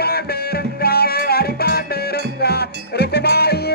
பாண்டிருங்கா அரிப்பாண்டிருங்கா பாய்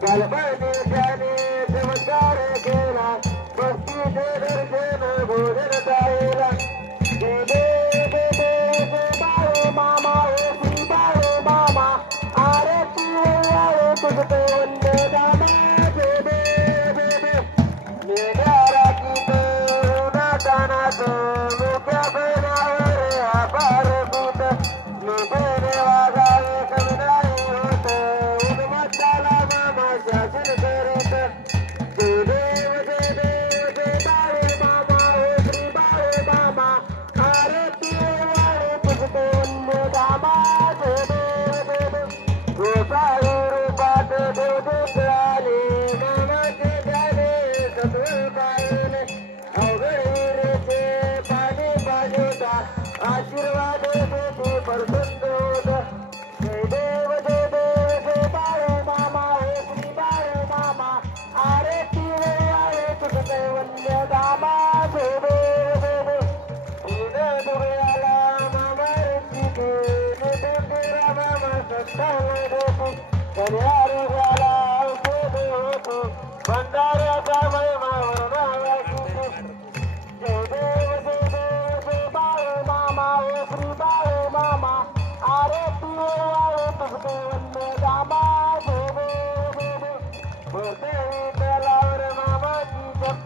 Kalbani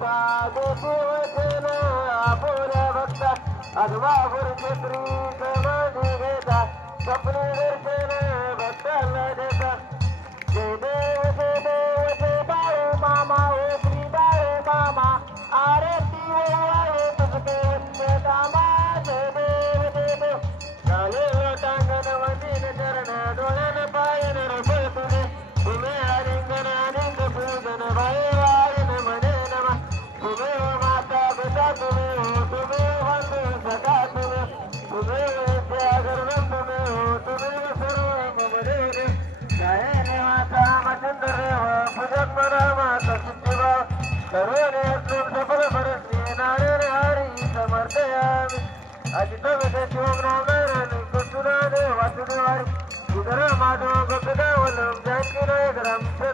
Sapne darshan, bhakti ladhe. శివగ్రామేణ కృష్ణుడే వసుదేవారి ఇతర మాధవ గొప్పగా ఉన్న జయంతి నాయకరం